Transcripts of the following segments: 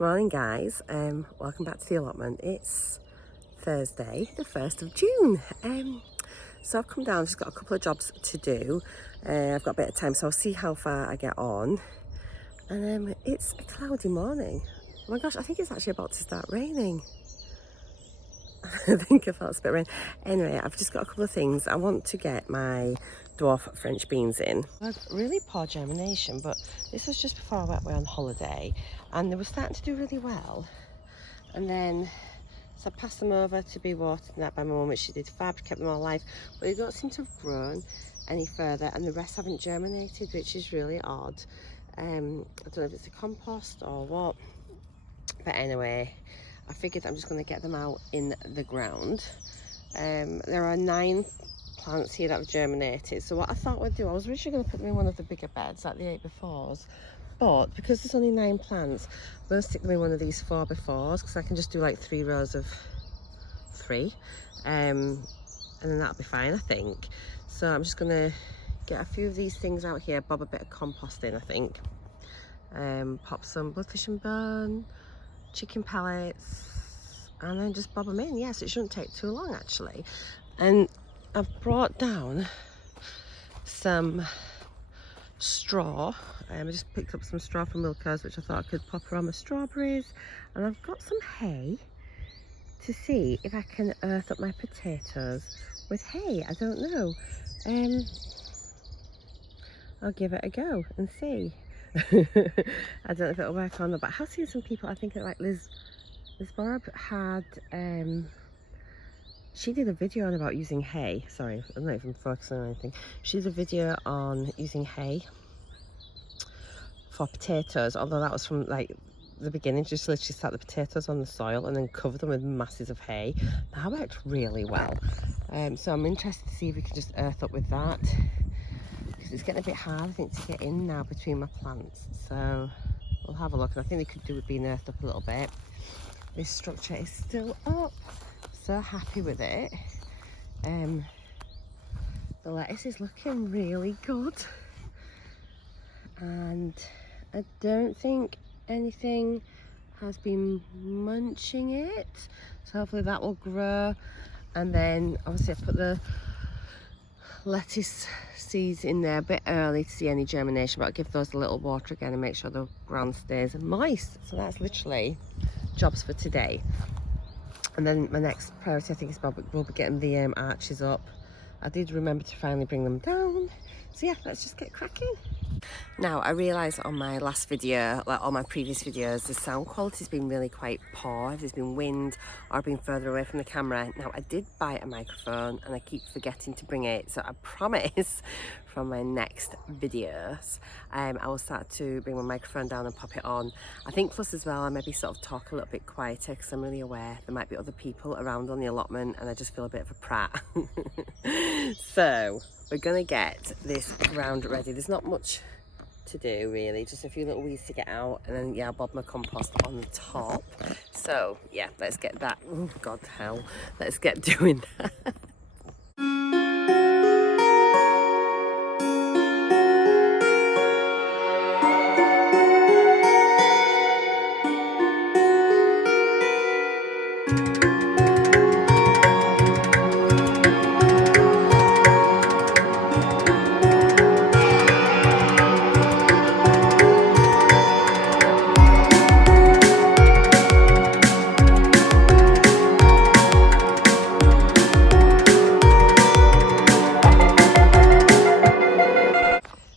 Morning guys, welcome back to the allotment. It's Thursday, the 1st of June. So I've come down, just got a couple of jobs to do. I've got a bit of time, so I'll see how far I get on. And it's a cloudy morning. Oh my gosh, I think it's actually about to start raining. I think I felt a bit of rain. Anyway, I've just got a couple of things. I want to get my dwarf French beans in. I had really poor germination, but this was just before I went away on holiday and they were starting to do really well. And then, so I passed them over to be watered and that by my mum, which she did fab, kept them all alive, but they don't seem to have grown any further and the rest haven't germinated, which is really odd. I don't know if it's a compost or what, but anyway, I figured I'm just going to get them out in the ground. There are 9 plants here that have germinated, so what I thought I'd do, I was originally going to put them in one of the bigger beds like the 8x4s, but because there's only 9 plants, I'm going to stick them in one of these 4x4s because I can just do like 3 rows of 3, and then that'll be fine, I think. So I'm just going to get a few of these things out here, bob a bit of compost in, I think, pop some bloodfish and bone, chicken pellets, and then just bob them in. Yes, it shouldn't take too long actually. And I've brought down some straw. I just picked up some straw from Wilco's, which I thought I could pop around my strawberries, and I've got some hay to see if I can earth up my potatoes with hay. I don't know. I'll give it a go and see. I don't know if it'll work or not, but I have seen some people, I think like Liz Barb had, she did a video on about using hay. Sorry, I'm not even focusing on anything. She did a video on using hay for potatoes, although that was from like the beginning, just literally sat the potatoes on the soil and then cover them with masses of hay. That worked really well. So I'm interested to see if we can just earth up with that. It's getting a bit hard, I think, to get in now between my plants, so we'll have a look. And I think they could do with being earthed up a little bit. This structure is still up, so happy with it. The lettuce is looking really good, and I don't think anything has been munching it, so hopefully that will grow. And then obviously I put the lettuce seeds in there a bit early to see any germination, but I'll give those a little water again and make sure the ground stays moist. So that's literally jobs for today. And then my next priority, I think, is we'll be getting the arches up. I did remember to finally bring them down, so yeah, let's just get cracking. Now, I realised on my last video, like all my previous videos, the sound quality's been really quite poor. If there's been wind or I've been further away from the camera. Now, I did buy a microphone and I keep forgetting to bring it, so I promise from my next videos, I will start to bring my microphone down and pop it on. I think plus as well, I maybe sort of talk a little bit quieter because I'm really aware there might be other people around on the allotment and I just feel a bit of a prat. So, we're gonna get this ground ready. There's not much to do really, just a few little weeds to get out, and then yeah, I'll bob my compost on the top. So yeah, let's get that. Oh god hell, let's get doing that.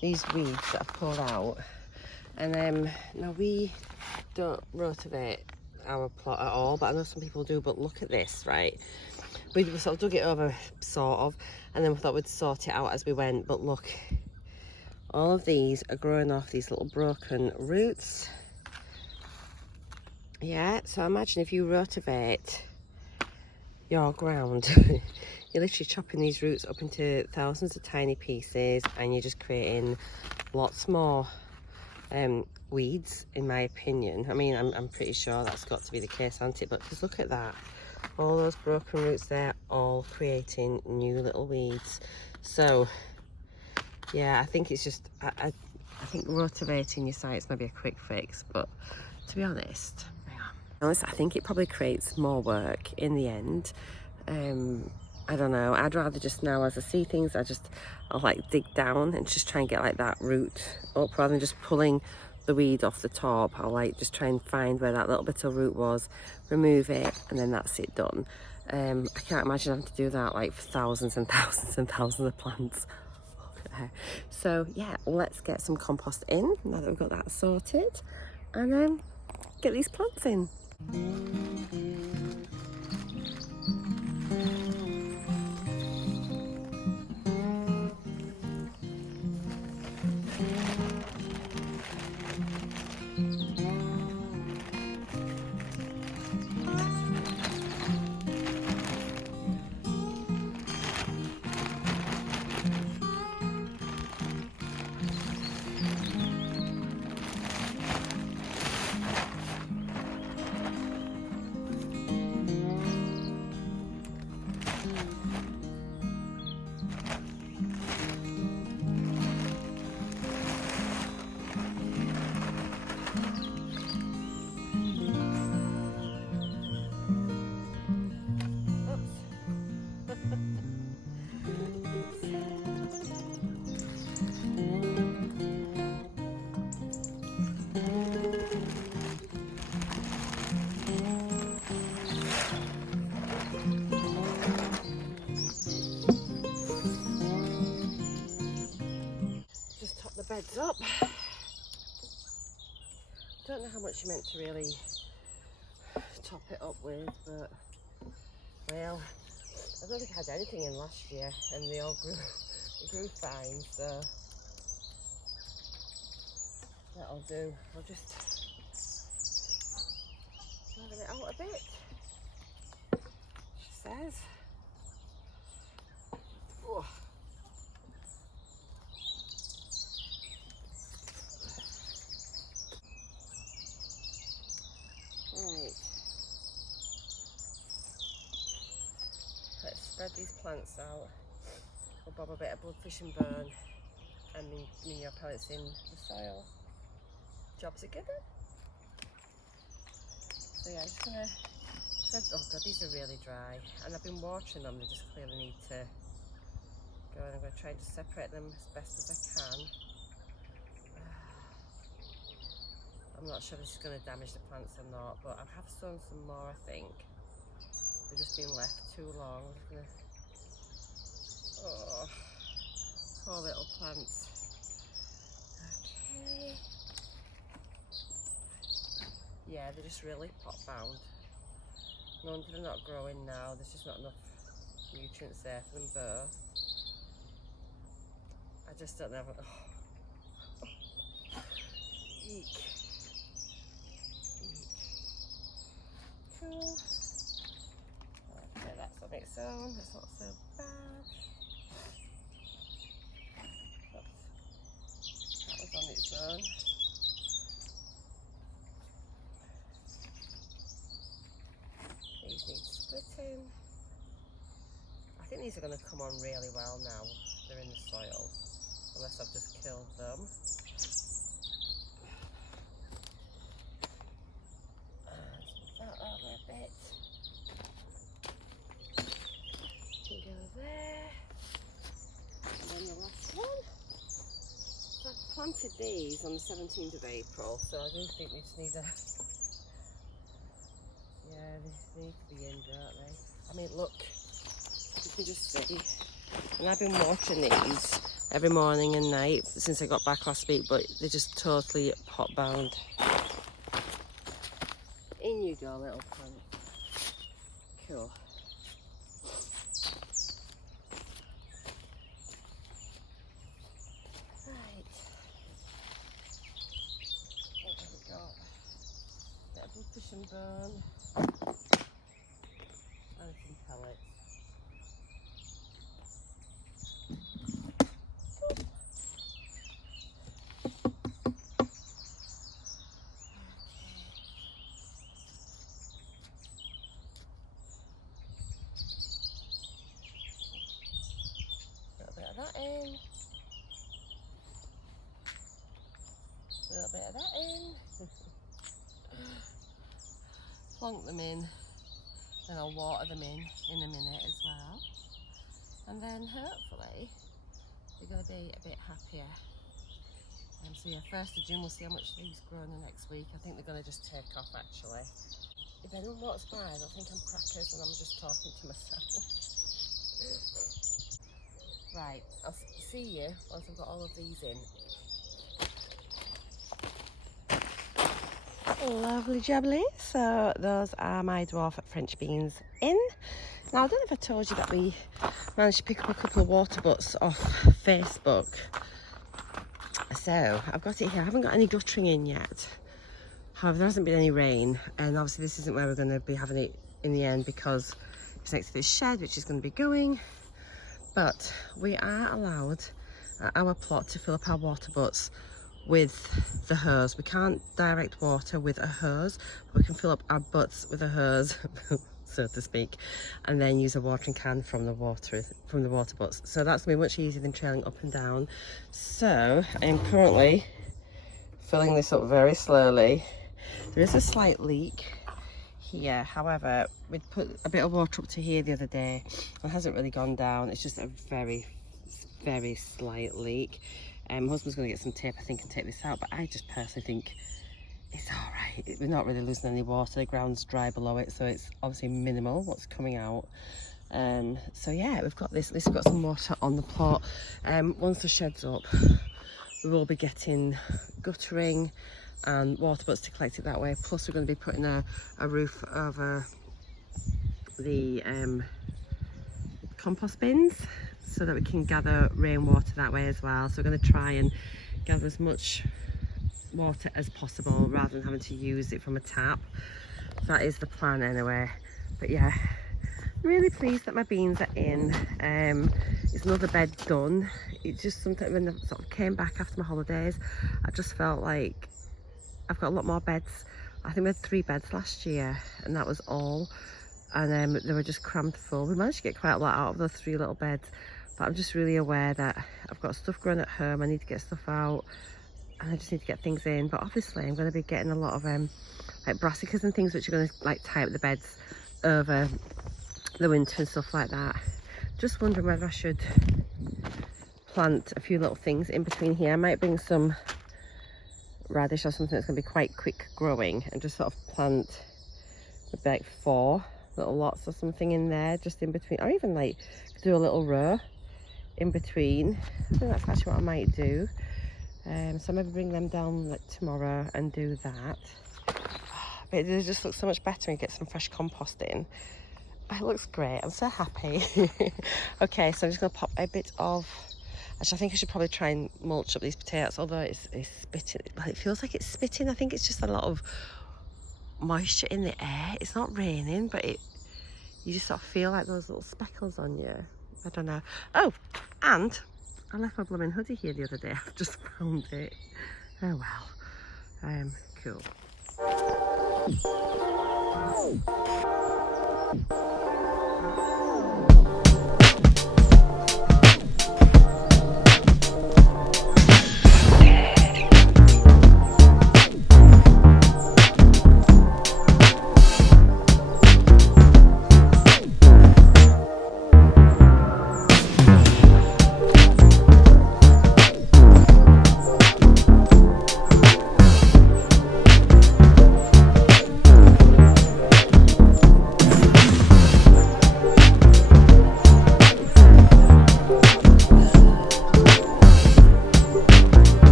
These weeds that I've pulled out, and now we don't rotivate our plot at all, but I know some people do. But look at this, right? We sort of dug it over, sort of, and then we thought we'd sort it out as we went, but look, all of these are growing off these little broken roots. Yeah, so imagine if you rotivate your ground, you're literally chopping these roots up into thousands of tiny pieces, and you're just creating lots more weeds, in my opinion. I mean, I'm pretty sure that's got to be the case, hasn't it? But just look at that, all those broken roots there, all creating new little weeds. So yeah, I think it's just I think rotivating your sites might be a quick fix, but to be honest. Hang on. Honestly, I think it probably creates more work in the end. I don't know, I'd rather just now, as I see things, I'll like dig down and just try and get like that root up rather than just pulling the weed off the top. I'll like just try and find where that little bit of root was, remove it, and then that's it done. I can't imagine having to do that like for thousands and thousands and thousands of plants. So yeah, let's get some compost in now that we've got that sorted, and then get these plants in. Beds up. Don't know how much you meant to really top it up with, but well, I don't think I had anything in last year, and they all grew fine, so that'll do. I'll just level it out a bit, she says. Oh. Right, let's spread these plants out. We'll bob a bit of bloodfish and burn and manure pellets in the soil. Jobs are given. So yeah, I'm just gonna, oh god, these are really dry, and I've been watering them. They just clearly need to go, and I'm going to try and just separate them as best as I can. I'm not sure if this is going to damage the plants or not, but I have sown some more, I think. They've just been left too long. I'm just going to, oh, poor little plants. Okay. Yeah, they're just really pot bound. No wonder they're not growing now. There's just not enough nutrients there for them both. I just don't know. Oh. Eek. Cool. Okay, that's on its own. That's not so bad. Oops. That was on its own. These need splitting. I think these are going to come on really well now they're in the soil, unless I've just killed them. That over a bit. Can go there. And then the last one. So I planted these on the 17th of April, so I do think we just need a... Yeah, they need to be in, don't they? I mean, look, you can just see. And I've been watering these every morning and night since I got back last week, but they're just totally pot bound. In you go, little plant. Cool. Right. What have we got? Bit of bloodfish and bone. And some pellets. That in, a little bit of that in. plonk them in, then I'll water them in a minute as well. And then hopefully they're going to be a bit happier. So yeah, 1st of June, we'll see how much these grow in the next week. I think they're going to just take off actually. If anyone walks by, they'll think I'm crackers and I'm just talking to myself. Right, I'll see you once I've got all of these in. Lovely jubbly. So those are my dwarf French beans in. Now I don't know if I told you that we managed to pick up a couple of water butts off Facebook. So I've got it here. I haven't got any guttering in yet. However, there hasn't been any rain, and obviously this isn't where we're going to be having it in the end because it's next to this shed which is going to be going. But we are allowed at our plot to fill up our water butts with the hose. We can't direct water with a hose, but we can fill up our butts with a hose so to speak, and then use a watering can from the water butts. So that's going to be much easier than trailing up and down. So I am currently filling this up very slowly. There is a slight leak here, however we'd put a bit of water up to here the other day and it hasn't really gone down. It's just a very slight leak. My husband's going to get some tape I think and take this out, but I just personally think it's all right. We're not really losing any water. The ground's dry below it, so it's obviously minimal what's coming out. So yeah, we've got this. At least we've got some water on the plot. Once the shed's up, we will be getting guttering and water butts to collect it that way. Plus we're going to be putting a roof over the compost bins so that we can gather rainwater that way as well. So we're going to try and gather as much water as possible rather than having to use it from a tap. That is the plan anyway. But yeah, I'm really pleased that my beans are in. It's another bed done. It's just something when I sort of came back after my holidays, I just felt like I've got a lot more beds. I think we had 3 beds last year and that was all, and they were just crammed full. We managed to get quite a lot out of those 3 little beds, but I'm just really aware that I've got stuff growing at home. I need to get stuff out and I just need to get things in. But obviously I'm going to be getting a lot of like brassicas and things which are going to like tie up the beds over the winter and stuff like that. Just wondering whether I should plant a few little things in between here. I might bring some radish or something that's going to be quite quick growing and just sort of plant maybe like 4 little lots or something in there just in between, or even like do a little row in between. I think that's actually what I might do. So maybe bring them down like tomorrow and do that. But it just looks so much better and get some fresh compost in. It looks great. I'm so happy. Okay, so I'm just going to pop a bit of, actually I think I should probably try and mulch up these potatoes, although it's spitting. Well, it feels like it's spitting. I think it's just a lot of moisture in the air. It's not raining, but you just sort of feel like those little speckles on you. I don't know. Oh, and I left my blooming hoodie here the other day. I've just found it. Oh well. Cool.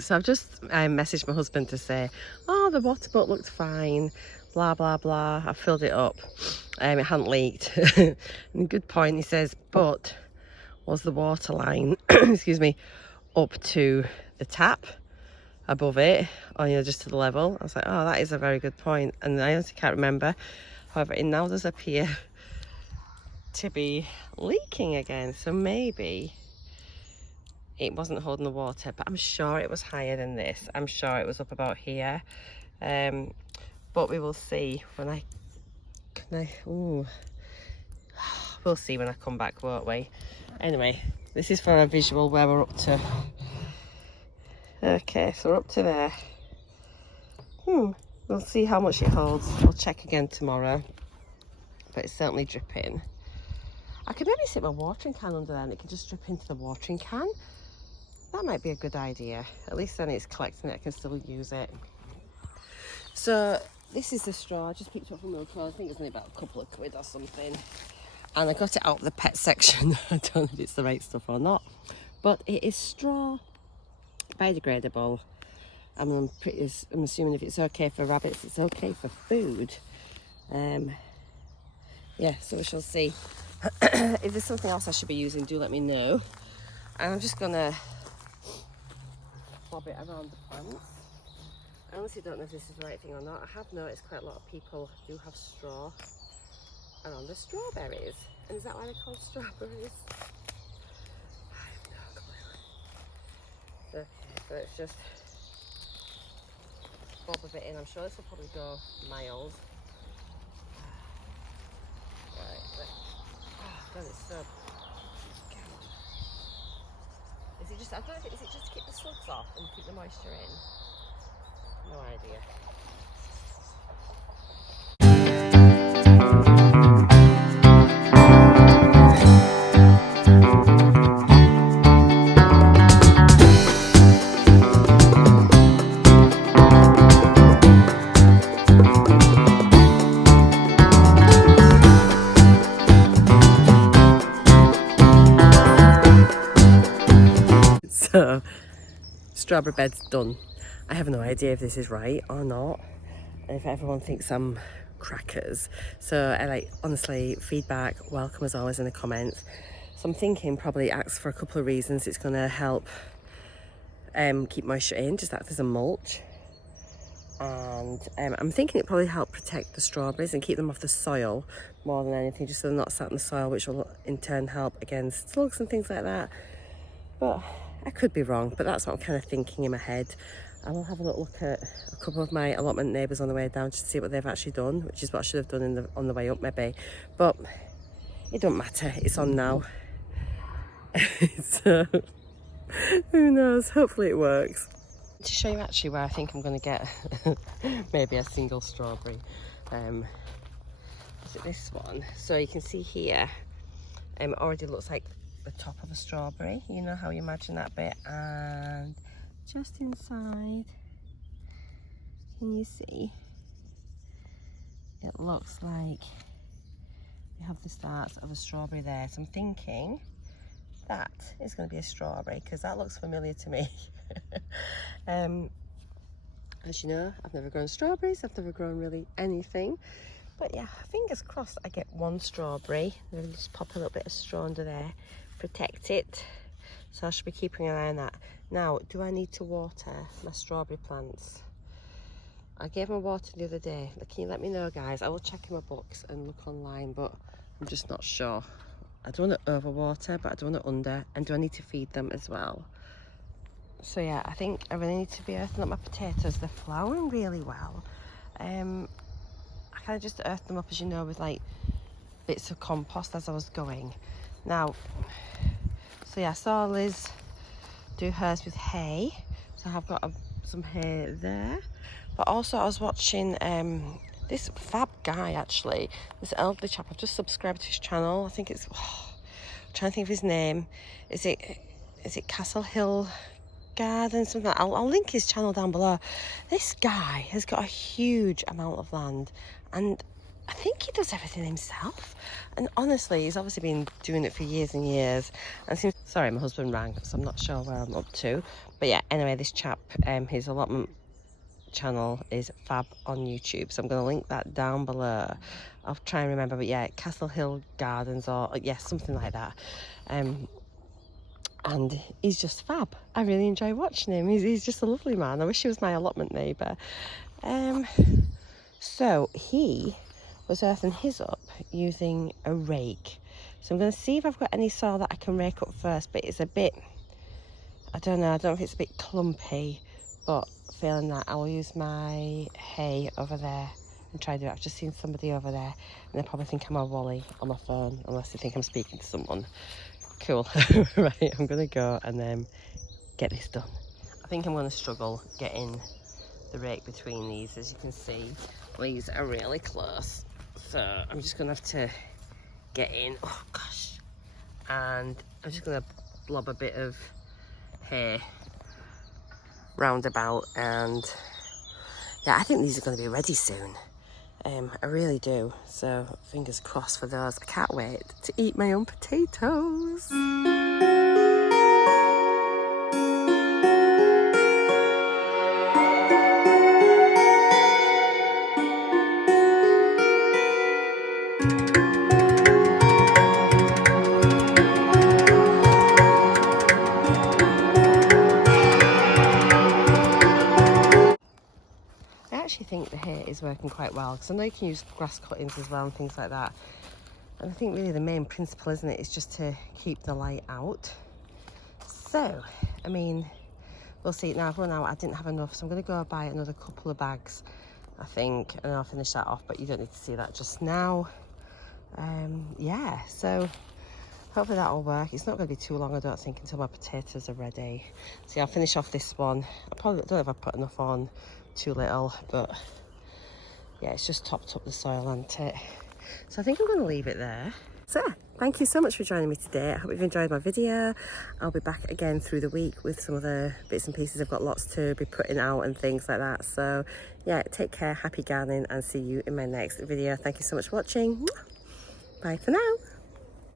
So I've just messaged my husband to say, oh, the water butt looked fine, blah blah blah. I filled it up, it hadn't leaked. And good point, he says, but was the water line excuse me, up to the tap above it, or just to the level? I was like, oh, that is a very good point. And I honestly can't remember. However, it now does appear to be leaking again, so maybe it wasn't holding the water, but I'm sure it was higher than this. I'm sure it was up about here, but we will see when we'll see when I come back, won't we? Anyway, this is for a visual where we're up to. Okay, so we're up to there. We'll see how much it holds. I'll check again tomorrow. But it's certainly dripping. I could maybe sit my watering can under there and it could just drip into the watering can. That might be a good idea. At least then it's collecting it, I can still use it. So this is the straw I just picked up from Milko. I think it's only about a couple of quid or something. And I got it out of the pet section. I don't know if it's the right stuff or not. But it is straw, biodegradable. I'm assuming if it's okay for rabbits, it's okay for food. Yeah, so we shall see. If there's something else I should be using, do let me know. And I'm just gonna bob it around the plants. I honestly don't know if this is the right thing or not. I have noticed quite a lot of people do have straw around the strawberries. And is that why they're called strawberries? I have no clue. Okay, so it's just bob a bit in. I'm sure this will probably go miles. Right, oh god, it's so... Is it just, I don't know, is it just to keep the slugs off and keep the moisture in? No idea. So, strawberry bed's done. I have no idea if this is right or not, if everyone thinks I'm crackers. So I like, honestly, feedback welcome as always in the comments. So I'm thinking probably ask for a couple of reasons. It's going to help keep moisture in, just act as a mulch. And I'm thinking it probably help protect the strawberries and keep them off the soil more than anything, just so they're not sat in the soil, which will in turn help against slugs and things like that. But I could be wrong, but that's what I'm kind of thinking in my head. I will have a little look at a couple of my allotment neighbours on the way down just to see what they've actually done, which is what I should have done on the way up maybe. But it don't matter, it's on now. So, who knows, hopefully it works. To show you actually where I think I'm going to get maybe a single strawberry. Is it this one? So you can see here, it already looks like the top of a strawberry, you know how you imagine that bit, and just inside, can you see, it looks like we have the starts of a strawberry there. So I'm thinking that is going to be a strawberry because that looks familiar to me. As you know, I've never grown strawberries, I've never grown really anything. But yeah, fingers crossed I get one strawberry. Maybe just pop a little bit of straw under there, protect it. So I should be keeping an eye on that. Now, do I need to water my strawberry plants? I gave them water the other day. Can you let me know, guys? I will check in my books and look online, but I'm just not sure. I don't want to overwater, but I don't want to under. And do I need to feed them as well? So yeah, I think I really need to be earthing up my potatoes. They're flowering really well. I kind of just earthed them up, as you know, with like bits of compost as I was going. Now, so yeah, I saw Liz do hers with hay. So I've got some hay there. But also I was watching this fab guy actually, this elderly chap. I've just subscribed to his channel. I think it's, I'm trying to think of his name. Is it Castle Hill Garden, something like that. I'll link his channel down below. This guy has got a huge amount of land and I think he does everything himself. And honestly, he's obviously been doing it for years and years. And seems, sorry, my husband rang, so I'm not sure where I'm up to. But yeah, anyway, this chap, his allotment channel is Fab on YouTube, so I'm going to link that down below. I'll try and remember, but yeah, Castle Hill Gardens or yeah, something like that. And he's just fab. I really enjoy watching him. He's just a lovely man. I wish he was my allotment neighbour. So he was earthing his up using a rake. So I'm going to see if I've got any soil that I can rake up first, but it's a bit, I don't know if it's a bit clumpy, but feeling that I will use my hay over there and try to do it. I've just seen somebody over there and they probably think I'm a wally on my phone, unless they think I'm speaking to someone. Cool. Right, I'm gonna go and get this done. I think I'm gonna struggle getting the rake between these. As you can see, these are really close. So I'm just going to have to get in. Oh gosh. And I'm just going to blob a bit of hay roundabout, and yeah, I think these are going to be ready soon. I really do. So fingers crossed for those. I can't wait to eat my own potatoes. I actually think the hay is working quite well, because I know you can use grass cuttings as well and things like that. And I think really the main principle, isn't it, is just to keep the light out. So, I mean, we'll see. Now I've run out, I didn't have enough, so I'm going to go buy another couple of bags, I think, and I'll finish that off, but you don't need to see that just now. Yeah, so hopefully that'll work. It's not going to be too long, I don't think, until my potatoes are ready. See, I'll finish off this one. I probably don't know if I put enough on, too little, but yeah, it's just topped up the soil, hasn't it? So I think I'm going to leave it there. So thank you so much for joining me today. I hope you've enjoyed my video. I'll be back again through the week with some other bits and pieces. I've got lots to be putting out and things like that. So yeah, take care, happy gardening, and see you in my next video. Thank you so much for watching. Bye for now.